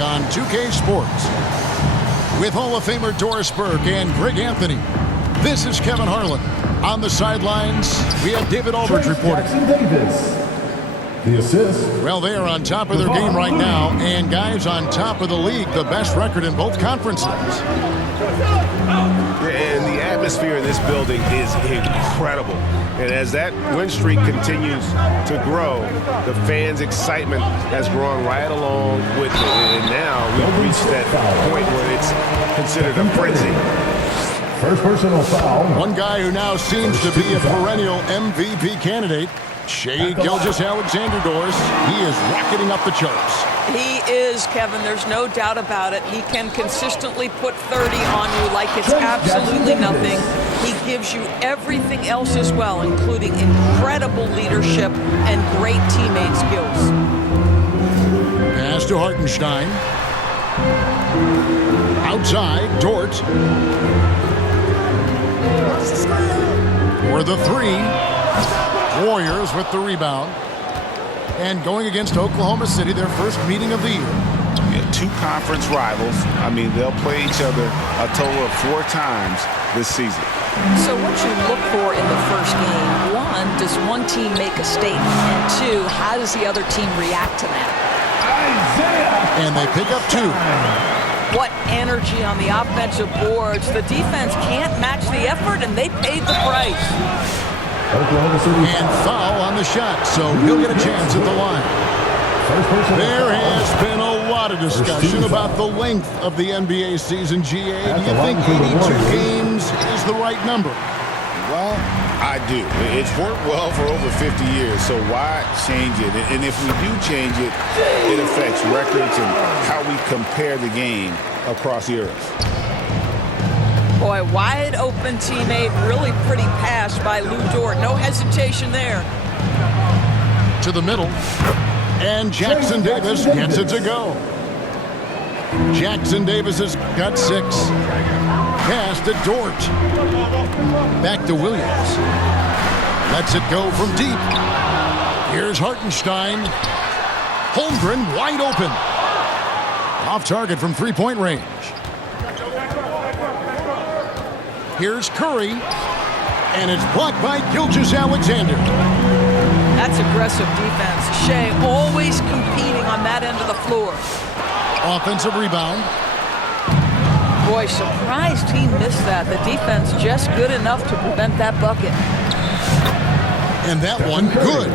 On 2K Sports with Hall of Famer Doris Burke and Greg Anthony. This is Kevin Harlan. On the sidelines, we have David Aldridge reporting. Jackson Davis, the assist. Well, they are on top of their game right now, and guys on top of the league, the best record in both conferences. And the atmosphere in this building is incredible. And as that win streak continues to grow, the fans' excitement has grown right along with it. And now we've reached that point where it's considered a frenzy. First personal foul. One guy who now seems to be a perennial MVP candidate, Shai Gilgeous-Alexander. Doris, he is rocketing up the charts. He is, Kevin. There's no doubt about it. He can consistently put 30 on you like it's absolutely nothing. He gives you everything else as well, including incredible leadership and great teammate skills. Pass to Hartenstein. Outside, Dort. For the three. Warriors with the rebound. And going against Oklahoma City, their first meeting of the year. Yeah, two conference rivals. I mean, they'll play each other a total of 4 times this season. So what you look for in the first game, one, does one team make a statement? And two, how does the other team react to that? And they pick up 2. What energy on the offensive boards. The defense can't match the effort, and they paid the price. And foul on the shot, so he'll get a chance at the line. There has been a lot of discussion about the length of the NBA season, GA. Do you think 82 games is the right number? Well, I do. It's worked well for over 50 years, so why change it? And if we do change it, it affects records and how we compare the game across eras. Boy, wide open teammate, really pretty pass by Lu Dort. No hesitation there. To the middle, and Jackson Davis gets it to go. Jackson Davis has got 6. Pass to Dort. Back to Williams. Lets it go from deep. Here's Hartenstein. Holmgren wide open. Off target from three-point range. Here's Curry, and it's blocked by Gilgeous-Alexander. That's aggressive defense. Shai always competing on that end of the floor. Offensive rebound. Boy, surprised he missed that. The defense just good enough to prevent that bucket. And that one good.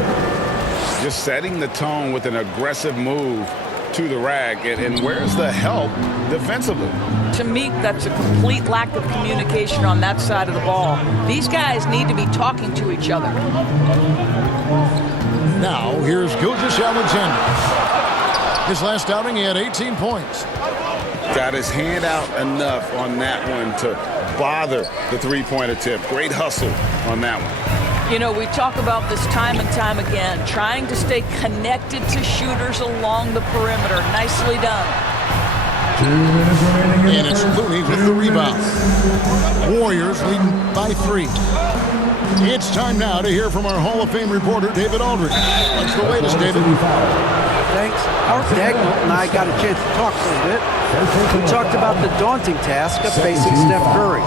Just setting the tone with an aggressive move to the rack. And where's the help defensively? To me, that's a complete lack of communication on that side of the ball. These guys need to be talking to each other. Now, here's Gilgeous-Alexander. His last outing, he had 18 points. Got his hand out enough on that one to bother the three-point attempt. Great hustle on that one. You know, we talk about this time and time again, trying to stay connected to shooters along the perimeter. Nicely done. And it's Looney with the rebound. Warriors leading by 3. It's time now to hear from our Hall of Fame reporter, David Aldridge. What's the latest, David? Thanks. Howard Dagnall and I got a chance to talk for a bit. We talked about the daunting task of facing Steph Curry.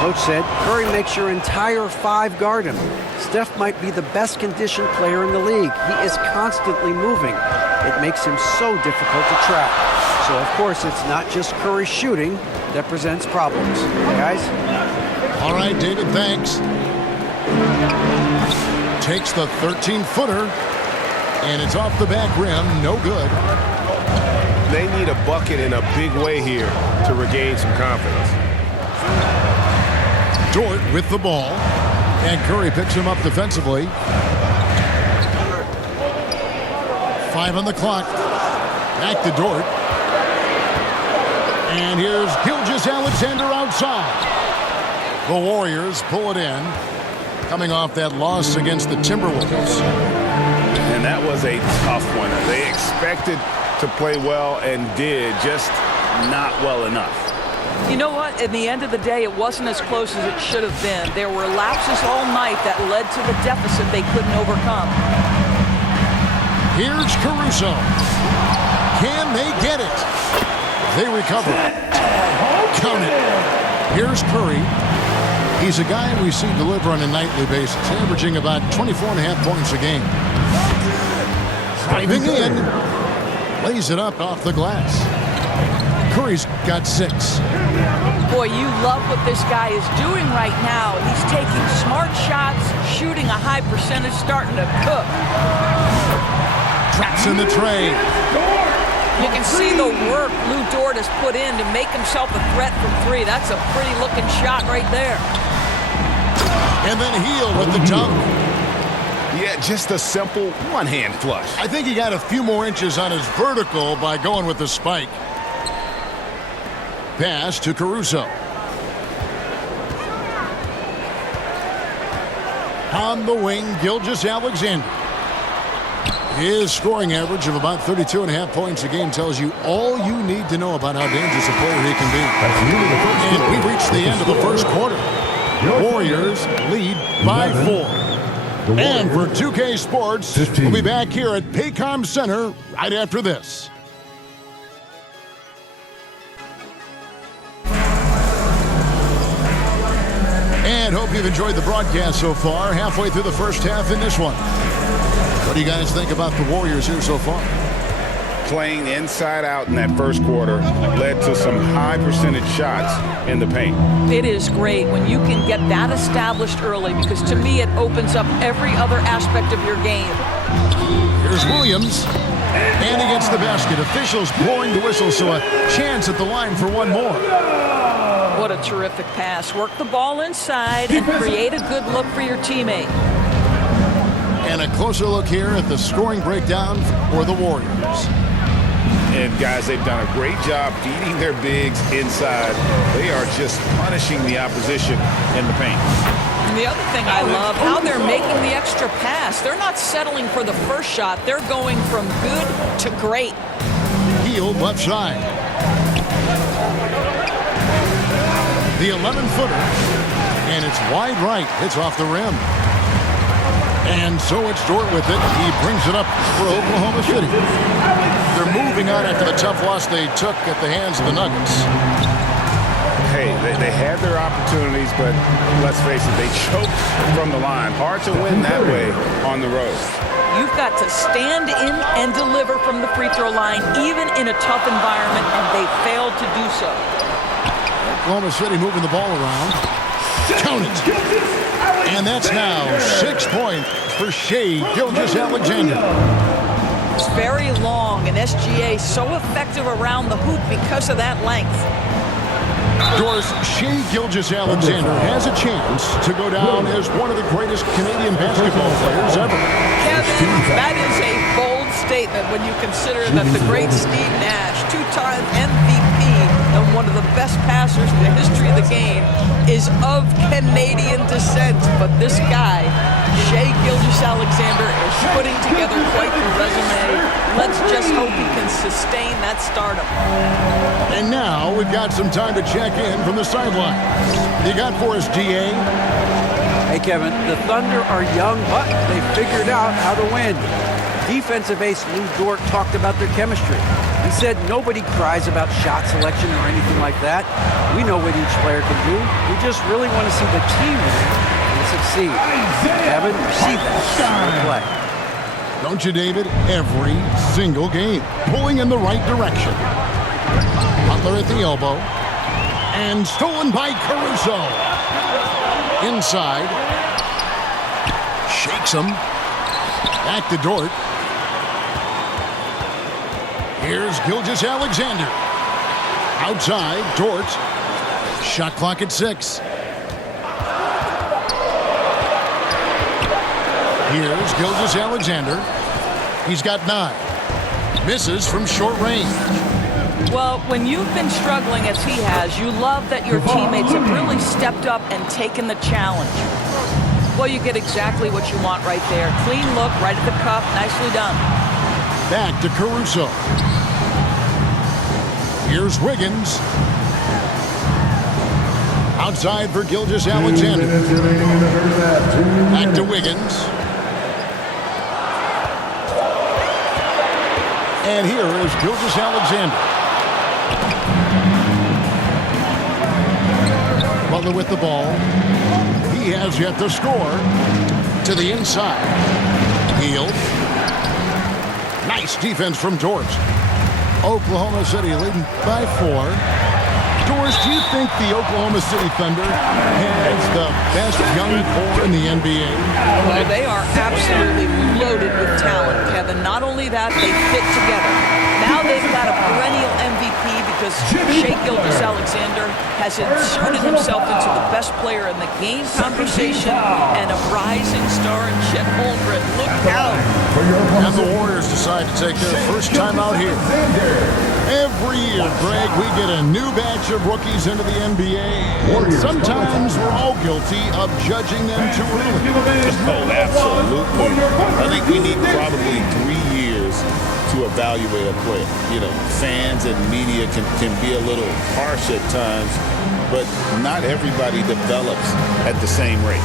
Coach said, Curry makes your entire 5 guard him. Steph might be the best conditioned player in the league. He is constantly moving. It makes him so difficult to track. So, of course, it's not just Curry shooting that presents problems. Guys? All right, David, thanks. Takes the 13-footer, and it's off the back rim. No good. They need a bucket in a big way here to regain some confidence. Dort with the ball, and Curry picks him up defensively. 5 on the clock. Back to Dort. And here's Gilgeous-Alexander outside. The Warriors pull it in, coming off that loss against the Timberwolves. And that was a tough one. They expected to play well and did, just not well enough. You know what? At the end of the day, it wasn't as close as it should have been. There were lapses all night that led to the deficit they couldn't overcome. Here's Caruso. Can they get it? They recover. Count it. Here's Curry. He's a guy we see deliver on a nightly basis, averaging about 24.5 points a game. Driving in. Lays it up off the glass. Curry's got 6. Boy, you love what this guy is doing right now. He's taking smart shots, shooting a high percentage, starting to cook. Traps in the tray. You can see the work Lou Dort has put in to make himself a threat from 3. That's a pretty looking shot right there. And then Heel with the dunk. Yeah, just a simple one-hand flush. I think he got a few more inches on his vertical by going with the spike. Pass to Caruso. On the wing, Gilgeous-Alexander. His scoring average of about 32.5 points a game tells you all you need to know about how dangerous a player he can be. And we reached the end of the first quarter. Warriors lead by 4. And for 2K Sports, we'll be back here at Paycom Center right after this. And hope you've enjoyed the broadcast so far. Halfway through the first half in this one. What do you guys think about the Warriors here so far? Playing inside out in that first quarter led to some high percentage shots in the paint. It is great when you can get that established early, because to me it opens up every other aspect of your game. Here's Williams. And he gets the basket. Officials blowing the whistle, so a chance at the line for one more. What a terrific pass. Work the ball inside and create a good look for your teammate. And a closer look here at the scoring breakdown for the Warriors. And guys, they've done a great job feeding their bigs inside. They are just punishing the opposition in the paint. And the other thing I love, how they're making the extra pass. They're not settling for the first shot. They're going from good to great. Heel left side. The 11-footer. And it's wide right. It's off the rim. And so it's Dort with it. He brings it up for Oklahoma City. They're moving on after the tough loss they took at the hands of the Nuggets. Hey, they had their opportunities, but let's face it, they choked from the line. Hard to win that way on the road. You've got to stand in and deliver from the free throw line, even in a tough environment, and they failed to do so. Oklahoma City moving the ball around. Count it. And that's now 6 points for Shai Gilgeous-Alexander. It's very long, and SGA so effective around the hoop because of that length. Doris, Shai Gilgeous-Alexander has a chance to go down as one of the greatest Canadian basketball players ever. Kevin, that is a bold statement when you consider that the great Steve Nash, 2-time MVP, and one of the best passers in the history of the game, is of Canadian descent. But this guy, Shai Gilgeous-Alexander, is putting together quite the resume. Let's just hope he can sustain that stardom. And now we've got some time to check in from the sideline. You got for us, DA? Hey, Kevin, the Thunder are young, but they figured out how to win. Defensive ace Lou Dort talked about their chemistry. He said nobody cries about shot selection or anything like that. We know what each player can do. We just really want to see the team win and succeed. Kevin, you see that in play. Don't you, David? Every single game. Pulling in the right direction. Butler at the elbow. And stolen by Caruso. Inside. Shakes him. Back to Dort. Here's Gilgeous-Alexander. Outside, Dort. Shot clock at 6. Here's Gilgeous-Alexander. He's got 9. Misses from short range. Well, when you've been struggling as he has, you love that your teammates have really stepped up and taken the challenge. Well, you get exactly what you want right there. Clean look, right at the cup, nicely done. Back to Caruso. Here's Wiggins. Outside for Gilgeous-Alexander. Back to Wiggins. And here is Gilgeous-Alexander. Butler with the ball. He has yet to score. To the inside. Hield. Nice defense from Dort. Oklahoma City leading by 4. Doris, do you think the Oklahoma City Thunder has the best young core in the NBA? Well, they are absolutely loaded with talent, Kevin. Not only that, they fit together. Now they've got a perennial MVP because Shai Gilgeous-Alexander has inserted himself into the best player in the game conversation and a rising star in Chet Holmgren. Look out. And the Warriors decide to take their first time out here. Every year, Greg, we get a new batch of rookies into the NBA. And sometimes we're all guilty of judging them too early. Oh, absolutely. I think we need probably 3 years to evaluate a player. You know, fans and media can be a little harsh at times, but not everybody develops at the same rate.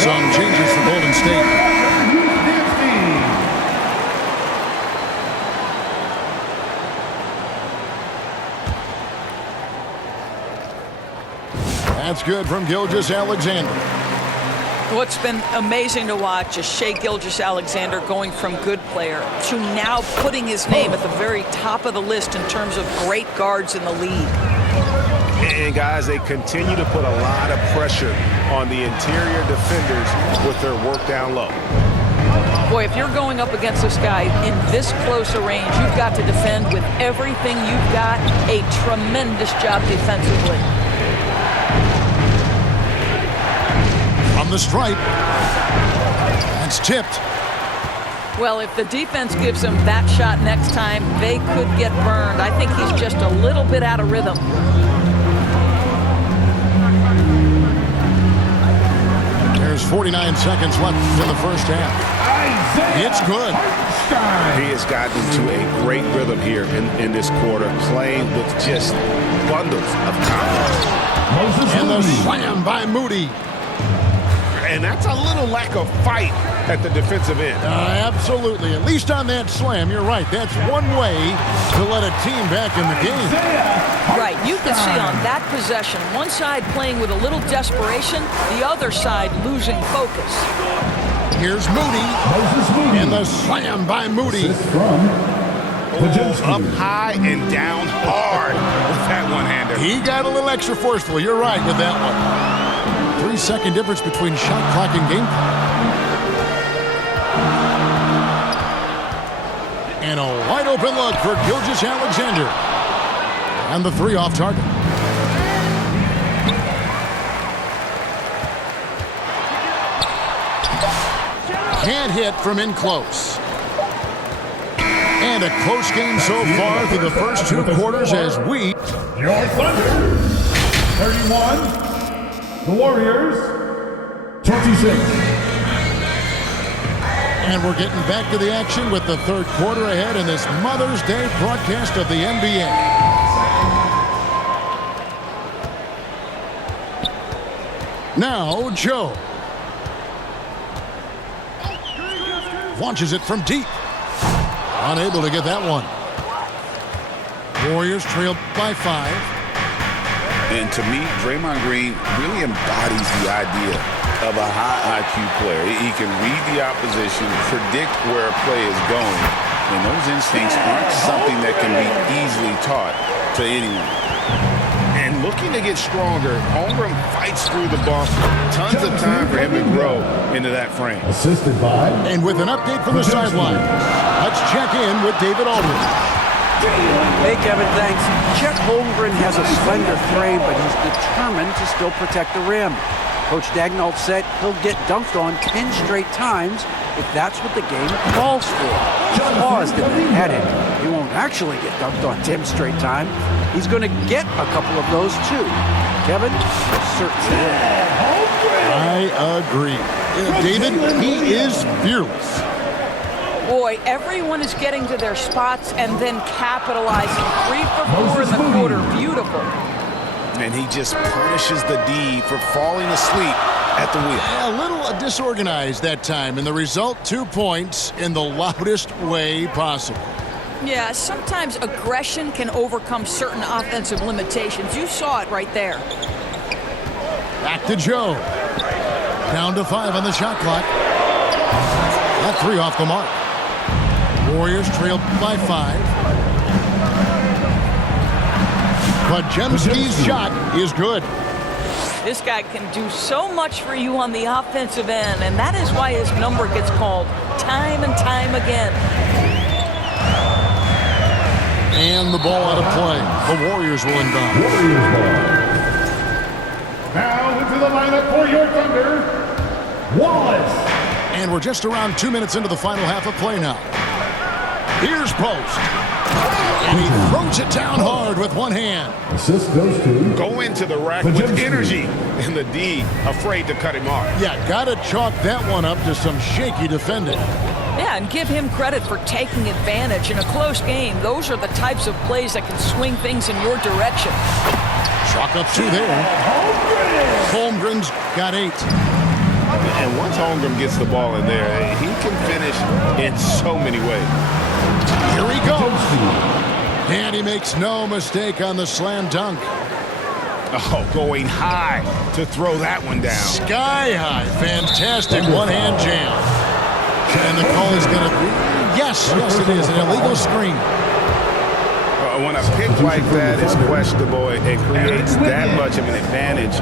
Some changes for Golden State. That's good from Gilgeous-Alexander. What's been amazing to watch is Shai Gilgeous-Alexander going from good player to now putting his name at the very top of the list in terms of great guards in the league. And guys, they continue to put a lot of pressure on the interior defenders with their work down low. Boy, if you're going up against this guy in this close a range, you've got to defend with everything you've got. A tremendous job defensively. From the stripe. That's tipped. Well, if the defense gives him that shot next time, they could get burned. I think he's just a little bit out of rhythm. There's 49 seconds left in the first half. It's good. He has gotten into a great rhythm here in this quarter, playing with just bundles of confidence. And the slam by Moody. And that's a little lack of fight at the defensive end. Absolutely. At least on that slam, you're right. That's one way to let a team back in the game. Right. You can see on that possession, one side playing with a little desperation, the other side losing focus. Here's Moody. And the slam by Moody. Up high and down hard with that one-hander. He got a little extra forceful. You're right with that one. 3-second difference between shot clock and game clock. And a wide open look for Gilgeous-Alexander. And the 3 off target. Can't hit from in close. And a close game so far through the first 2 quarters as we... Your Thunder, 31. The Warriors, 26. And we're getting back to the action with the 3rd quarter ahead in this Mother's Day broadcast of the NBA. Now, Joe. Launches it from deep. Unable to get that one. Warriors trailed by 5. And to me, Draymond Green really embodies the idea of a high IQ player. He can read the opposition, predict where a play is going, and those instincts aren't something that can be easily taught to anyone. And And looking to get stronger, Holmgren fights through the bump. Tons of time for him to grow into that frame. Assisted by And with an update from the sideline, let's check in with David Aldridge. Hey, Kevin, thanks. Chet Holmgren has a slender frame, but he's determined to still protect the rim. Coach Daigneault said he'll get dunked on 10 straight times if that's what the game calls for. He paused and then added, he won't actually get dunked on 10 straight times. He's going to get a couple of those too. Kevin, certainly. I agree. David, he is fearless. Boy, everyone is getting to their spots and then capitalizing. 3 for 4 in the quarter. Beautiful. And he just punishes the D for falling asleep at the wheel. A little disorganized that time, and the result, 2 points in the loudest way possible. Yeah, sometimes aggression can overcome certain offensive limitations. You saw it right there. Back to Joe. Down to 5 on the shot clock. That 3 off the mark. Warriors trailed by 5. Podziemski's shot is good. This guy can do so much for you on the offensive end, and that is why his number gets called time and time again. And the ball out of play. The Warriors will inbound. Warriors ball. Now into the lineup for your Thunder, Wallace. And we're just around 2 minutes into the final half of play now. Here's Post. And he throws it down hard with one hand. Assist goes to Go into the rack with energy, and the D afraid to cut him off. Yeah, gotta chalk that one up to some shaky defending. Yeah, and give him credit for taking advantage in a close game. Those are the types of plays that can swing things in your direction. Chalk up 2 there. Holmgren's got 8. And once Holmgren gets the ball in there, he can finish in so many ways. Here he goes. And he makes no mistake on the slam dunk. Oh, going high to throw that one down. Sky high. Fantastic one-hand jam. And the call is going to be, yes, it is, an illegal screen. When a pick like that is questionable, it creates that much of an advantage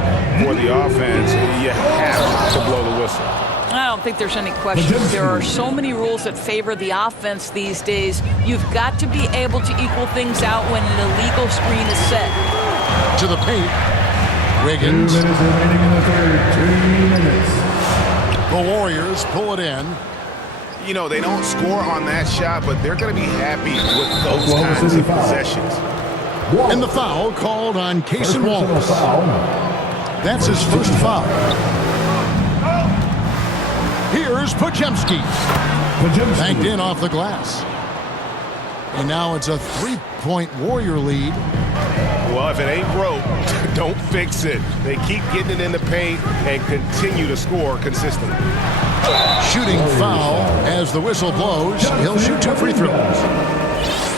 for the offense. You have to blow the whistle. I don't think there's any question. There are so many rules that favor the offense these days. You've got to be able to equal things out when an illegal screen is set. To the paint. Wiggins. 2 minutes remaining in the third. 2 minutes. The Warriors pull it in. You know, they don't score on that shot, but they're going to be happy with those kinds of possessions. And the foul called on Cason Wallace. That's his first foul. Here's Podziemski. Banked in off the glass. And now it's a 3-point Warrior lead. Well, if it ain't broke, don't fix it. They keep getting it in the paint and continue to score consistently. Shooting foul as the whistle blows. He'll shoot 2 free throws.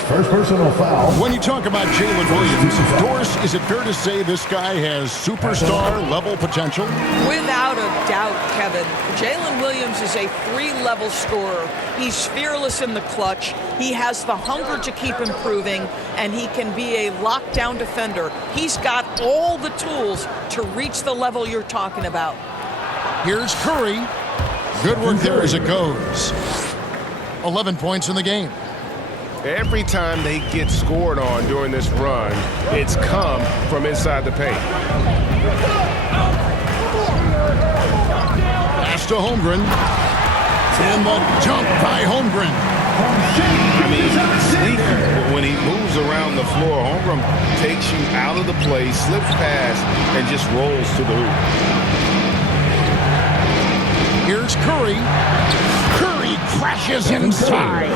First personal foul. When you talk about Jalen Williams, Doris, is it fair to say this guy has superstar-level potential? Without a doubt, Kevin. Jalen Williams is a 3-level scorer. He's fearless in the clutch. He has the hunger to keep improving, and he can be a lockdown defender. He's got all the tools to reach the level you're talking about. Here's Curry. Good work there as it goes. 11 points in the game. Every time they get scored on during this run, it's come from inside the paint. Pass to Holmgren. And the dunk by Holmgren. I mean, sneaky. When he moves around the floor, Holmgren takes you out of the play, slips past, and just rolls to the hoop. Here's Curry. Curry crashes inside.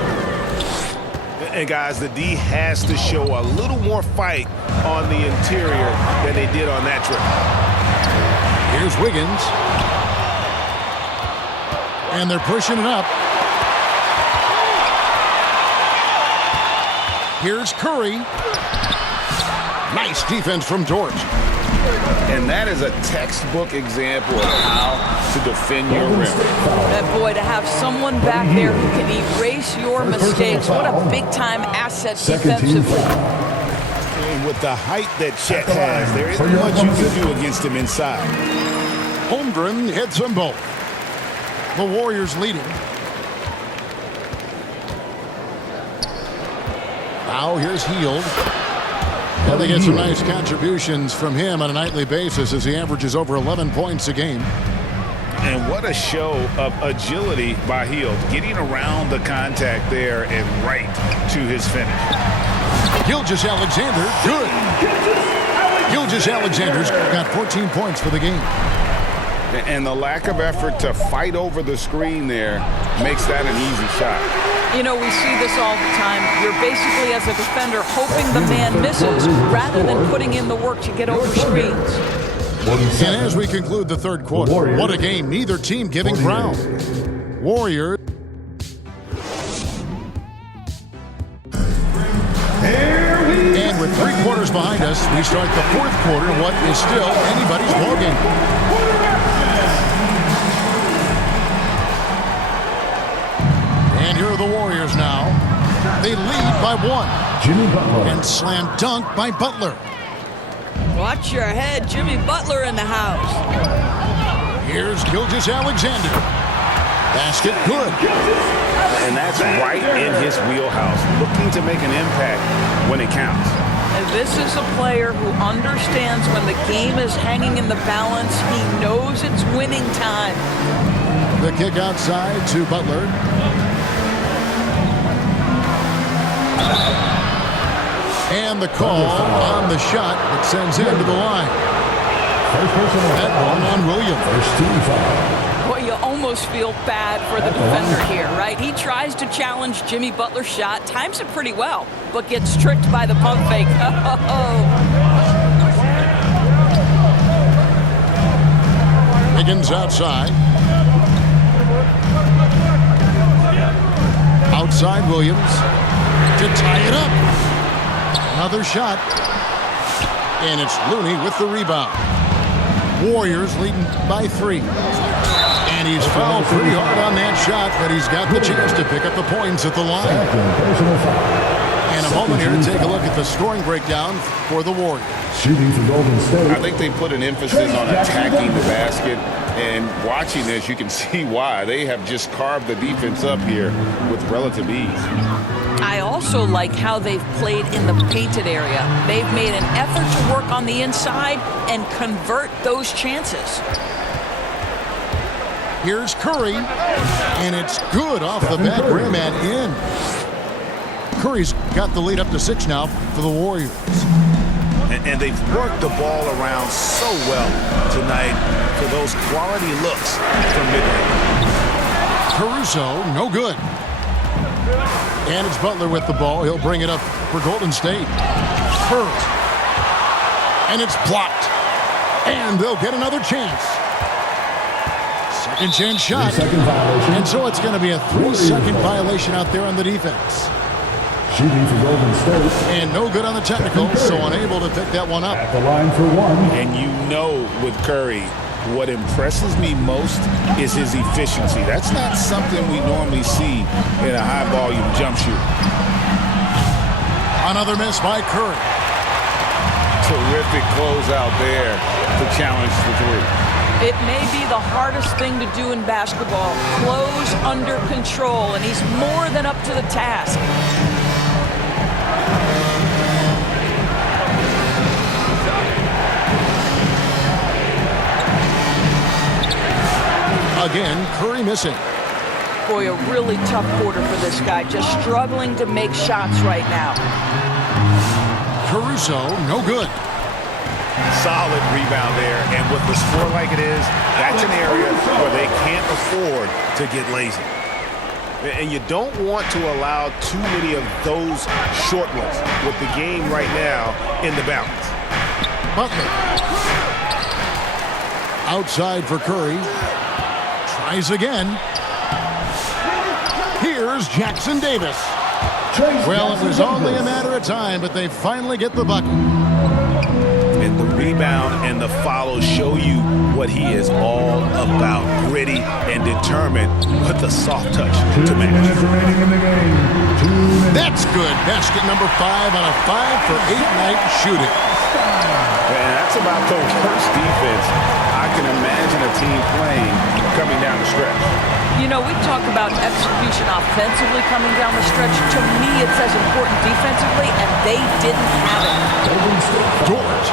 And guys, the D has to show a little more fight on the interior than they did on that trip. Here's Wiggins. And they're pushing it up. Here's Curry. Nice defense from Dort. And that is a textbook example of how to defend your rim. That boy, to have someone back there who can erase your mistakes, what a big-time asset defensively. with the height that Chet has, there isn't much you can do against him inside. Holmgren hits them both. The Warriors leading. Now here's Hield. And they get some nice contributions from him on a nightly basis as he averages over 11 points a game. And what a show of agility by Hield, getting around the contact there and right to his finish. Gilgeous-Alexander, good. Gilgeous-Alexander's got 14 points for the game. And the lack of effort to fight over the screen there makes that an easy shot. You know, we see this all the time. You're basically, as a defender, hoping the man misses rather than putting in the work to get over screens. And as we conclude the third quarter, what a game. Neither team giving ground. Warriors. And with 3 quarters behind us, we start the fourth quarter in what is still anybody's ballgame. And here are the Warriors now. They lead by 1. Jimmy Butler. And slam dunk by Butler. Watch your head. Jimmy Butler in the house. Here's Gilgeous-Alexander. Basket good. And that's right in his wheelhouse, looking to make an impact when it counts. And this is a player who understands when the game is hanging in the balance. He knows it's winning time. The kick outside to Butler. And the call on the shot that sends him to the line. That one on Williams. Boy, you almost feel bad for the defender here, right? He tries to challenge Jimmy Butler's shot, times it pretty well, but gets tricked by the pump fake. Higgins outside. Outside Williams to tie it up. Another shot. And it's Looney with the rebound. Warriors leading by 3. And he's fouled pretty hard on that shot, but he's got the chance to pick up the points at the line. And a moment here to take a look at the scoring breakdown for the Warriors. Shooting for Golden State. I think they put an emphasis on attacking the basket, and watching this, you can see why. They have just carved the defense up here with relative ease. I also like how they've played in the painted area. They've made an effort to work on the inside and convert those chances. Here's Curry, and it's good off the back rim and in. Curry's got the lead up to 6 now for the Warriors. And they've worked the ball around so well tonight for those quality looks from mid-range. Caruso, no good. And it's Butler with the ball. He'll bring it up for Golden State. Curry. And it's blocked. And they'll get another chance. Second chance shot. And so it's going to be a 3-second violation out there on the defense. Shooting for Golden State. And no good on the technical, so unable to pick that one up. At the line for 1. And you know with Curry, what impresses me most is his efficiency. That's not something we normally see in a high-volume jump shoot. Another miss by Curry. Terrific closeout there to challenge the 3. It may be the hardest thing to do in basketball. Close under control, and he's more than up to the task. Again, Curry missing. Boy, a really tough quarter for this guy. Just struggling to make shots right now. Caruso, no good. Solid rebound there, and with the score like it is, that's an area where they can't afford to get lazy. And you don't want to allow too many of those short ones with the game right now in the balance. Butler. Outside for Curry. Tries again. Here's Jackson Davis. Well, it was only a matter of time, but they finally get the bucket. and the rebound and the follow show you what he is all about. Gritty and determined with the soft touch to 2 minutes remaining in the game. 2 minutes. That's good. Basket number 5 on a 5-for-8 night shooting. And that's about Coach Hurt's defense. I can imagine a team playing coming down the stretch. You know, we talk about execution offensively coming down the stretch. To me, it's as important defensively, and they didn't have it. Dort.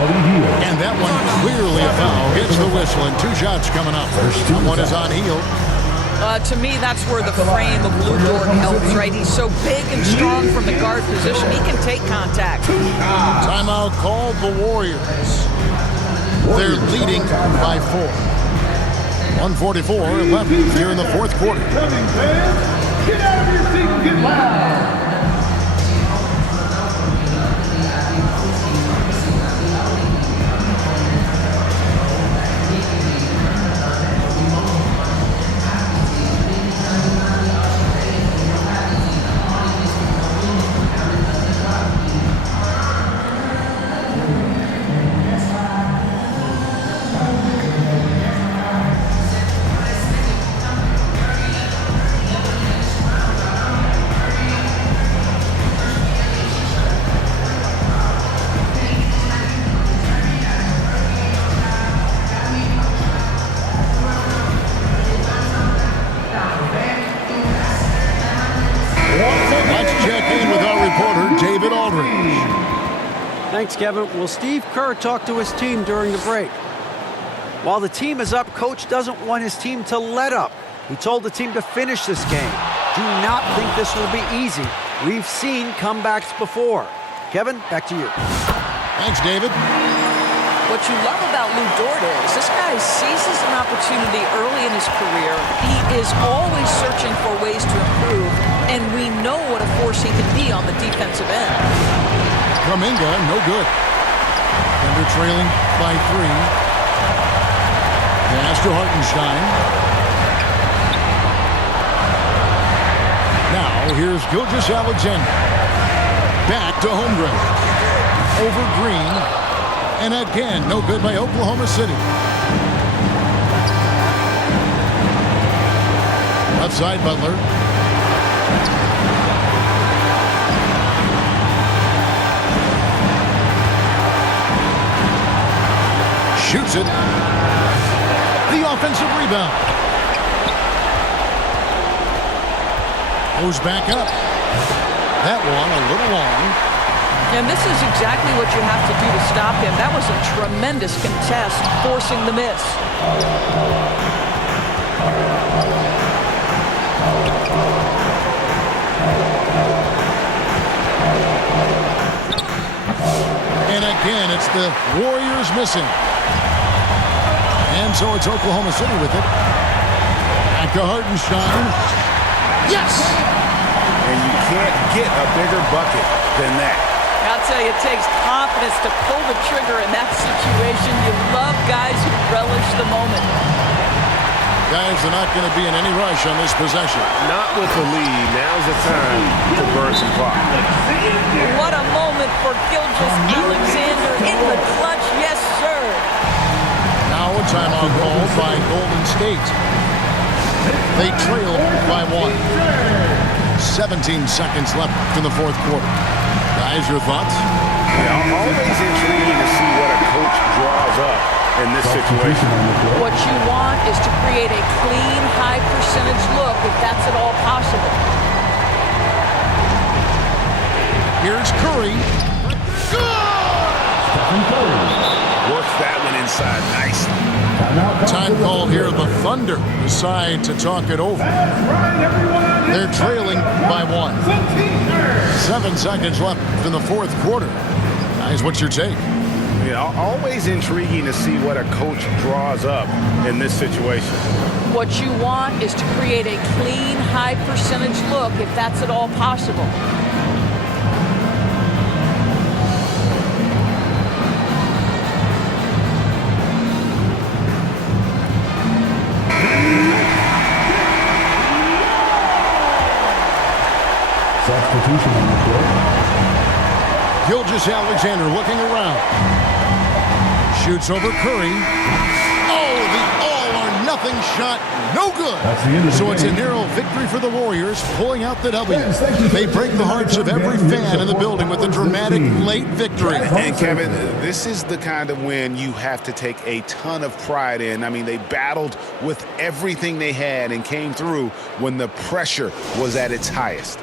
Buddy Hield. And that one clearly a foul. Gets the whistle, and 2 shots coming up. That one is on Hield. To me, that's where the frame of Lou Dort helps, right? He's so big and strong from the guard position. He can take contact. Timeout called the Warriors. They're leading by 4. 1:44 left here in the fourth quarter. Coming fans, get out of your seat and get loud. Thanks, Kevin. Well, Steve Kerr talked to his team during the break. While the team is up, Coach doesn't want his team to let up. He told the team to finish this game. Do not think this will be easy. We've seen comebacks before. Kevin, back to you. Thanks, David. What you love about Lou Dort is this guy seizes an opportunity early in his career. He is always searching for ways to improve, and we know what a force he can be on the defensive end. Kuminga, no good. Thunder trailing by 3. Pass to Hartenstein. Now here's Gilgeous-Alexander. Back to Holmgren. Over Green. And again, no good by Oklahoma City. Left side, Butler. Shoots it. The offensive rebound. Goes back up. That one a little long. And this is exactly what you have to do to stop him. That was a tremendous contest, forcing the miss. And again, it's the Warriors missing. And so it's Oklahoma City with it. Back to Hartenstein. Yes! And you can't get a bigger bucket than that. I'll tell you, it takes confidence to pull the trigger in that situation. You love guys who relish the moment. Guys are not going to be in any rush on this possession. Not with the lead. Now's the time to burn some clock. What a moment for Gilgeous-Alexander in the clutch. Yes, sir. Now a timeout called by Golden State. They trail by 1. 17 seconds left in the fourth quarter. Guys, your thoughts? Yeah, always intriguing to see what a coach draws up in this situation. What you want is to create a clean, high-percentage look, if that's at all possible. Here's Curry. Works that one inside nicely. Time call here. The Thunder decide to talk it over. They're trailing by 1. 7 seconds left in the fourth quarter. Guys, what's your take? Yeah, always intriguing to see what a coach draws up in this situation. What you want is to create a clean, high-percentage look, if that's at all possible. Substitution on the court. Gilgeous-Alexander looking around. Shoots over Curry. Oh, the all-or-nothing shot. No good. That's the end of the So it's a game. narrow victory for the Warriors, pulling out the W. They break the hearts of every fan in the building with a dramatic late victory. And Kevin, this is the kind of win you have to take a ton of pride in. I mean, they battled with everything they had and came through when the pressure was at its highest.